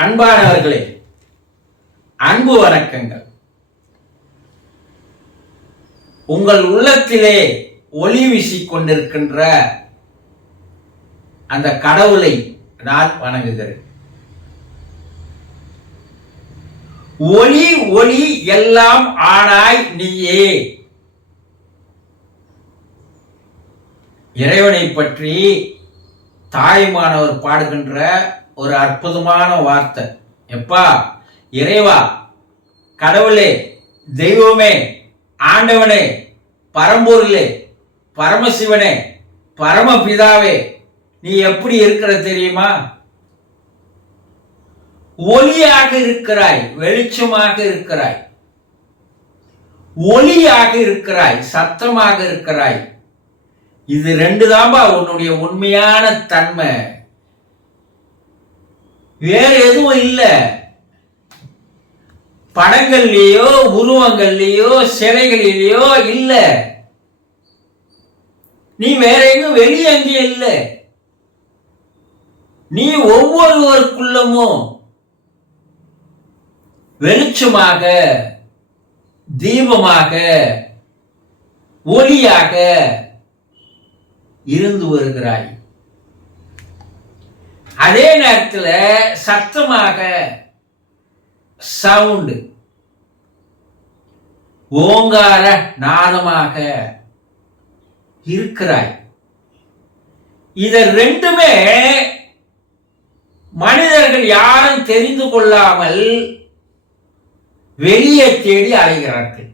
அன்பானவர்களே, அன்பு வணக்கங்கள். உங்கள் உள்ளத்திலே ஒளி வீசிக் கொண்டிருக்கின்ற அந்த கடவுளை நான் வணங்குகிறேன். ஒளி ஒளி எல்லாம் ஆனாய் நீயே. இறைவனை பற்றி தாய்மானவர் பாடுகின்ற ஒரு அற்புதமான வார்த்தை. எப்பா, இறைவா, கடவுளே, தெய்வமே, ஆண்டவனே, பரம்பொருளே, பரமசிவனே, பரமபிதாவே, நீ எப்படி இருக்கிற தெரியுமா? ஒளியாக இருக்கிறாய், வெளிச்சமாக இருக்கிறாய், ஒளியாக இருக்கிறாய், சத்தமாக இருக்கிறாய். இது ரெண்டு தான்பா உன்னுடைய உண்மையான தன்மை. வேற எதுவும் இல்லை. படங்கள்லயோ உருவங்கள்லயோ சிலைகளிலேயோ இல்ல. நீ வேற எங்கும் வெளியே அங்கே இல்லை. நீ ஒவ்வொருவருக்குள்ளமும் வெளிச்சமாக, தீபமாக, ஒளியாக இருந்து வருகிறாய். அதே நேரத்தில் சத்தமாக, சவுண்ட், ஓங்கார நாதமாக இருக்கிறாய். இத ரெண்டுமே மனிதர்கள் யாரும் தெரிந்து கொள்ளாமல் வெளியே தேடி அலைகிறார்கள்.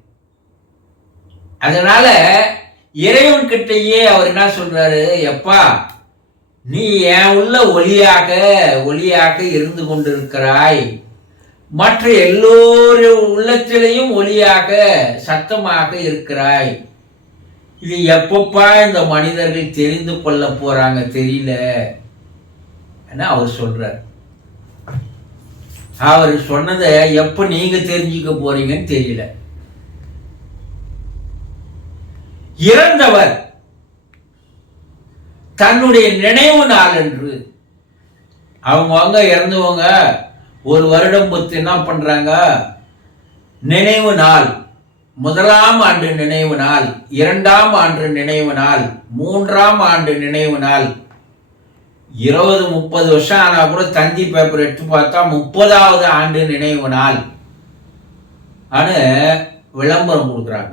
அதனால இறைவன் கிட்டயே அவர் என்ன சொல்றாரு? எப்பா, நீ என் உள்ள ஒளியாக இருந்து கொண்டிருக்கிறாய். மற்ற எல்லோரும் உள்ளத்திலையும் ஒளியாக, சத்தமாக இருக்கிறாய். இது எப்பப்பா இந்த மனிதர்கள் தெரிந்து கொள்ள போறாங்க தெரியல. அவர் சொல்றார். அவர் சொன்னதை எப்ப நீங்க தெரிஞ்சுக்க போறீங்கன்னு தெரியல. இறந்தவர் தன்னுடைய நினைவு நாள் என்று அவங்க இறந்தவங்க ஒரு வருடம் பொறுத்து என்ன பண்றாங்க? நினைவு நாள், முதலாம் ஆண்டு நினைவு நாள், இரண்டாம் ஆண்டு நினைவு நாள், மூன்றாம் ஆண்டு நினைவு நாள். 20-30 வருஷம் ஆனா கூட தந்தி பேப்பர் எடுத்து பார்த்தா 30வது ஆண்டு நினைவு நாள் ஆனு விளம்பரம் கொடுக்குறாங்க,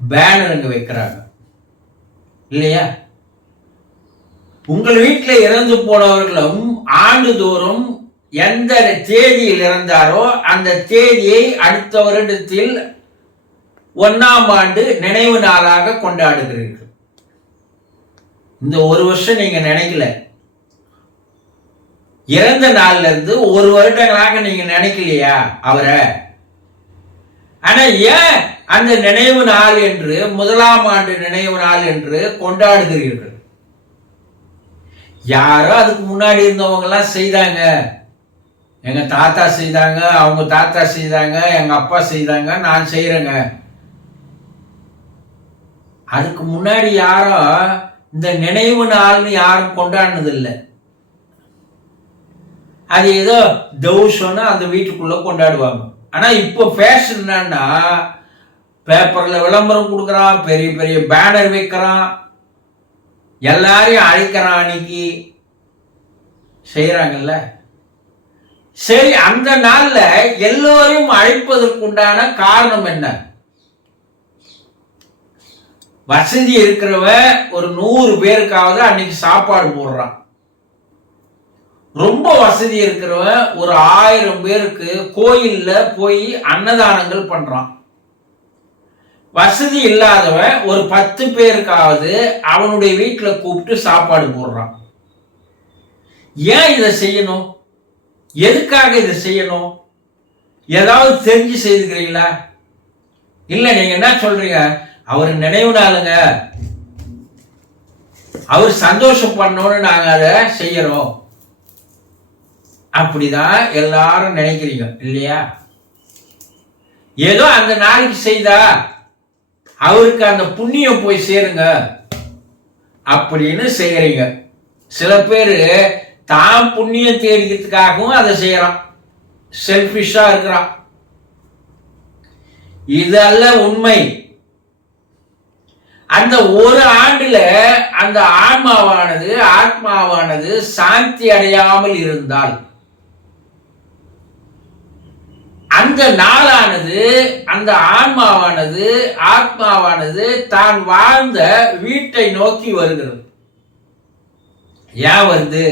பேனர் அங்க வைக்கிறாங்க இல்லையா? உங்கள் வீட்டில் இறந்து போனவர்களும் ஆண்டுதோறும் எந்த தேதியில் இறந்தாரோ அந்த தேதியை அடுத்த வருடத்தில் 1ஆம் ஆண்டு நினைவு நாளாக கொண்டாடுகிறீர்கள். இந்த ஒரு வருஷம் நீங்க நினைக்கல, இறந்த நாள்ல இருந்து ஒரு வருடங்களாக நீங்க நினைக்கலையா அவரை? ஆனா ஏன் அந்த நினைவு நாள் என்று, முதலாம் ஆண்டு நினைவு நாள் என்று கொண்டாடுகிறீர்கள்? யாரோ அதுக்கு முன்னாடி இருந்தவங்க எல்லாம் செய்தாங்க. எங்க தாத்தா செய்தாங்க, அவங்க தாத்தா செய்தாங்க, எங்க அப்பா செய்தாங்க, நான் செய்யறேங்க. அதுக்கு முன்னாடி யாரோ இந்த நினைவு நாள்னு யாரும் கொண்டாடினது இல்லை. அது ஏதோ தௌஷம்னா அந்த வீட்டுக்குள்ள கொண்டாடுவாங்க. ஆனா இப்போ ஃபேஷன் என்னன்னா, பேப்பர்ல விளம்பரம் கொடுக்குறான், பெரிய பெரிய பேனர் வைக்கிறான், எல்லாரையும் அழைக்கிறான், அன்னைக்கு செய்யறாங்கல்ல. சரி, அந்த நாள்ல எல்லோரையும் அழைப்பதற்குண்டான காரணம் என்ன? வசதி இருக்கிறவன் ஒரு 100 பேருக்காவது அன்னைக்கு சாப்பாடு போடுறான். ரொம்ப வசதி இருக்கிறவன் ஒரு 1000 பேருக்கு கோயில்ல போய் அன்னதானங்கள் பண்றான். வசதி இல்லாதவன் ஒரு 10 பேருக்காவது அவனுடைய வீட்டுல கூப்பிட்டு சாப்பாடு போடுறான். ஏன் இதை செய்யணும்? எதுக்காக இதை செய்யணும்? ஏதாவது தெரிஞ்சு செய்துக்கிறீங்களா? இல்ல, நீங்க என்ன சொல்றீங்க? அவர் நினைவு நாளுங்க, அவர் சந்தோஷம் பண்ணணும்னு நாங்க அதை செய்யறோம், அப்படிதான் எல்லாரும் நினைக்கிறீங்க இல்லையா? ஏதோ அந்த நாளைக்கு செய்தா அவருக்கு அந்த புண்ணியம் போய் சேருங்க அப்படின்னு செய்யறீங்க. சில பேர் தான் புண்ணியம் தேடிக்கிறதுக்காகவும் அதை செய்யறான், செல்ஃபிஷா இருக்கிறான். இதல்ல உண்மை. அந்த ஒரு ஆண்டுல அந்த ஆத்மாவானது சாந்தி அடையாமல் இருந்தால் அந்த நாளானது, அந்த ஆத்மாவானது தான் வாழ்ந்த வீட்டை நோக்கி வருகிறது. ஏன் வருது?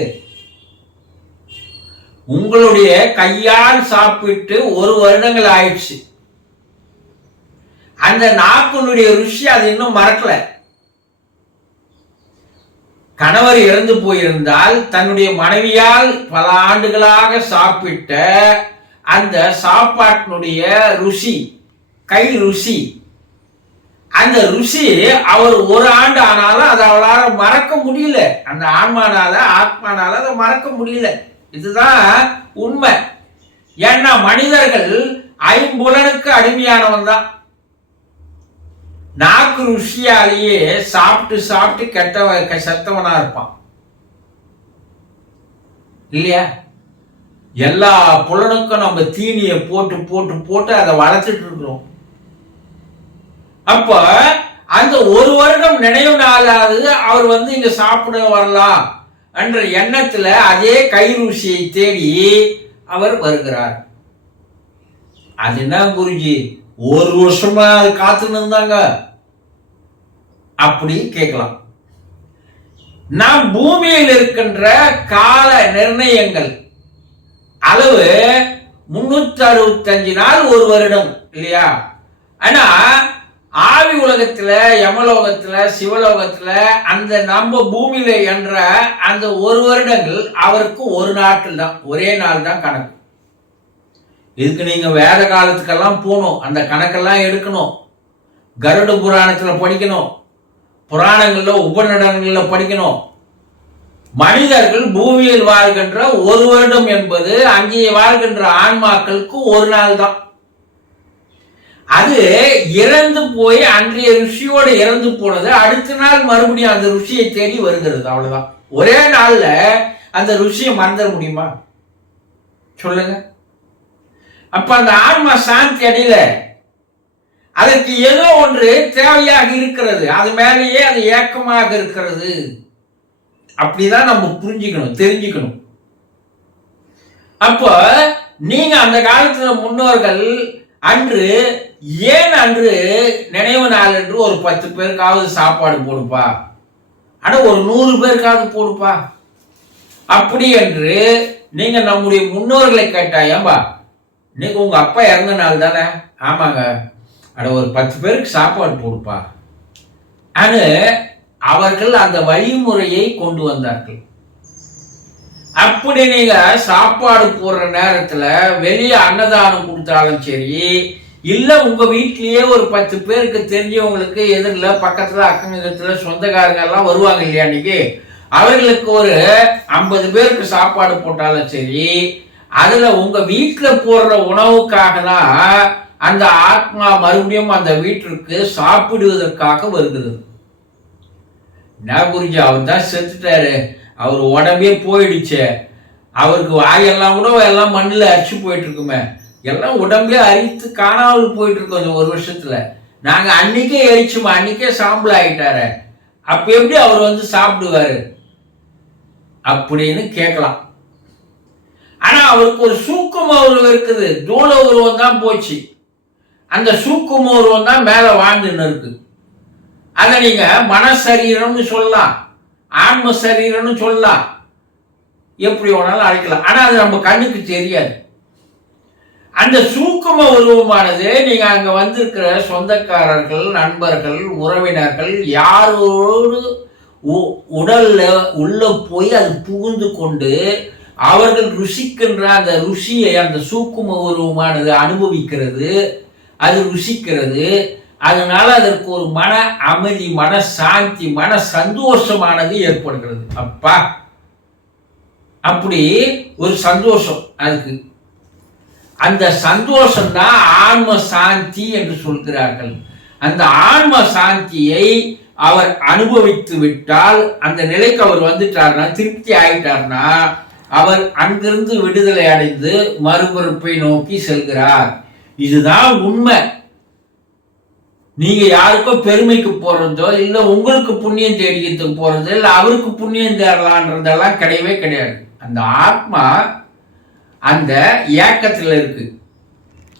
உங்களுடைய கையால் சாப்பிட்டு 1 வருடங்கள் ஆயிடுச்சு. அந்த நாக்குனுடைய ருசி அது இன்னும் மறக்கல. கணவர் இறந்து போயிருந்தால் தன்னுடைய மனைவியால் பல ஆண்டுகளாக சாப்பிட்ட அந்த சாப்பாட்டினுடைய ருசி, கை ருசி, அந்த ருசி அவர் 1 ஆண்டு ஆனாலும் அதை அவளால் மறக்க முடியல. அந்த ஆத்மானால அதை மறக்க முடியல. இதுதான் உண்மை. ஏன்னா மனிதர்கள் 5 புலனுக்கு அடிமையானவன் தான். நாக்கு ருசியாலேயே சாப்பிட்டு செத்தவனா இருப்பான் இல்லையா? எல்லா புலனுக்கும் நம்ம தீனியை போட்டு போட்டு போட்டு அதை வளர்த்துட்டு இருக்கிறோம். அப்ப அந்த 1 வருடம் நினைவு நாளாவது அவர் இங்க சாப்பிட வரலாம் என்ற எண்ணத்துல அதே கை ருசியை தேடி அவர் வருகிறார். அது என்ன குருஜி 1 வருஷமா அது காத்துன்னு இருந்தாங்க அப்படி கேட்கலாம். நாம் பூமியில் இருக்கின்ற கால நிர்ணயங்கள் அளவு 365 நாள் 1 வருடம் இல்லையா? ஆனா ஆவி உலகத்துல, யமலோகத்துல, சிவலோகத்துல அந்த நம்ம பூமியில என்ற அந்த 1 வருடங்கள் அவருக்கு 1 நாட்கள் தான், ஒரே நாள் தான் கணக்கு. இதுக்கு நீங்க வேத காலத்துக்கெல்லாம் போகணும், அந்த கணக்கெல்லாம் எடுக்கணும், கருட புராணத்துல படிக்கணும், புராணங்கள்ல உபநிடங்கள்ல படிக்கணும். மனிதர்கள் பூமியில் வாழ்கின்ற 1 வருடம் என்பது அங்கே வாழ்கின்ற ஆன்மாக்களுக்கு 1 நாள் தான். அது இறந்து போய் அன்றைய ருசியோடு இறந்து போனது அடுத்த நாள் மறுபடியும் அந்த ருசியை தேடி வருகிறது. அவ்வளவுதான். ஒரே நாள்ல அந்த ருசியை மறந்துட முடியுமா சொல்லுங்க? அப்ப அந்த ஆன்மா சாந்தி அடையல. அதற்கு ஏதோ ஒன்று தேவையாக இருக்கிறது, அது மேலேயே அது ஏக்கமாக இருக்கிறது. அப்படிதான் நம்ம புரிஞ்சுக்கணும், தெரிஞ்சுக்கணும். அப்போ நீங்க அந்த காலத்துல முன்னோர்கள் ஏன் அன்று நினைவு நாள் என்று ஒரு 10 பேருக்காவது சாப்பாடு போடுப்பா, ஆனா ஒரு 100 பேருக்காவது போடுப்பா அப்படி என்று நீங்க நம்முடைய முன்னோர்களை கேட்டா, ஏன்பா இன்னைக்கு உங்க அப்பா இறந்த நாள் தானே? ஆமாங்க, அட ஒரு 10 பேருக்கு சாப்பாடு போடுப்பா ஆனா அவர்கள் அந்த வழிமுறையை கொண்டு வந்தார்கள். அப்படி நீங்க சாப்பாடு போடுற நேரத்துல வெளியே அன்னதானம் கொடுத்தாலும் சரி, இல்ல உங்க வீட்லயே ஒரு 10 பேருக்கு தெரிஞ்சவங்களுக்கு எதிரில் பக்கத்துல அக்கங்கத்துல சொந்தக்காரங்க எல்லாம் வருவாங்க இல்லையா, அன்னைக்கு அவர்களுக்கு ஒரு 50 பேருக்கு சாப்பாடு போட்டாலும் சரி, அதுல உங்க வீட்டுல போடுற உணவுக்காக தான் அந்த ஆத்மா மறுபடியும் அந்த வீட்டிற்கு சாப்பிடுவதற்காக வருகிறது. என்ன குருஜி, அவர் தான் செத்துட்டாரு, அவர் உடம்பே போயிடுச்சு, அவருக்கு வாயெல்லாம் கூட எல்லாம் மண்ணில் அரிச்சு போயிட்டு இருக்குமே, எல்லாம் உடம்பே அரித்து காணாமல் போயிட்டு இருக்கோம் இந்த 1 வருஷத்துல, நாங்க அன்னைக்கே எரிச்சுமா, அன்னைக்கே சாம்பல் ஆகிட்டாரு, அப்ப எப்படி அவர் சாப்பிடுவாரு அப்படின்னு கேட்கலாம். ஆனா அவருக்கு ஒரு சூக்கும உருவம் இருக்குது, தூள உருவம் தான் போச்சு, அந்த சூக்கும உருவம் தான் மேல வாழ்ந்துன்னு இருக்கு. அதை நீங்க மனசரீரம்னு சொல்லலாம், ஆன்ம சரீரம்னு சொல்லலாம், எப்படி வேணாலும் அழைக்கலாம். ஆனா அது நம்ம கண்ணுக்கு தெரியாது. அந்த சூக்கும உருவமானது நீங்க அங்க வந்திருக்கிற சொந்தக்காரர்கள், நண்பர்கள், உறவினர்கள் யாரோடு உடல்ல உள்ள போய் அது புகுந்து கொண்டு அவர்கள் ருசிக்கின்ற அந்த ருசியை அந்த சூக்கும உருவமானது அனுபவிக்கிறது, அது ருசிக்கிறது. அதனால அதற்கு ஒரு மன அமைதி, மன சாந்தி, மன சந்தோஷமானது ஏற்படுகிறது. அப்பா அப்படி ஒரு சந்தோஷம், அதுக்கு அந்த சந்தோஷம் தான் ஆன்ம சாந்தி என்று சொல்கிறார்கள். அந்த ஆன்ம சாந்தியை அவர் அனுபவித்து விட்டால், அந்த நிலைக்கு அவர் வந்துட்டார்னா, திருப்தி ஆயிட்டார்னா, அவர் அங்கிருந்து விடுதலை அடைந்து மறுபிறப்பை நோக்கி செல்கிறார். இதுதான் உண்மை. நீங்க யாருக்கோ பெருமைக்கு போறதோ இல்ல உங்களுக்கு புண்ணியம் தேடிக்கிறதுக்கு போறது இல்ல அவருக்கு புண்ணியம் தேடலான்றதெல்லாம் கிடையவே கிடையாது. அந்த ஆத்மா அந்த ஏக்கத்துல இருக்கு.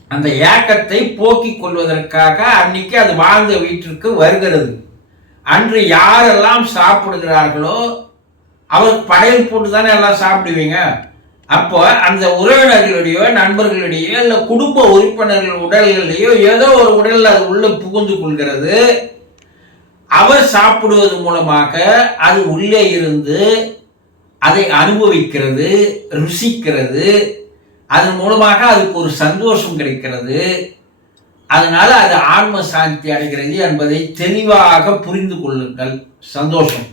அந்த ஏக்கத்தை போக்கிக் கொள்வதற்காக அன்னைக்கு அது வாழ்ந்த வீட்டிற்கு வருகிறது. அன்று யாரெல்லாம் சாப்பிடுகிறார்களோ அவர் படையல் போட்டு தானே எல்லாம் சாப்பிடுவீங்க. அப்போ அந்த உறவினர்களுடையோ நண்பர்களுடையோ இல்ல குடும்ப உறுப்பினர்கள் உடல்களையோ ஏதோ ஒரு உடல் அது உள்ள புகுந்து கொள்கிறது. அவர் சாப்பிடுவது மூலமாக அது உள்ளே இருந்து அதை அனுபவிக்கிறது, ருசிக்கிறது. அதன் மூலமாக அதுக்கு ஒரு சந்தோஷம் கிடைக்கிறது. அதனால அது ஆன்ம சாந்தி அடைகிறது என்பதை தெளிவாக புரிந்து கொள்ளுங்கள். சந்தோஷம்.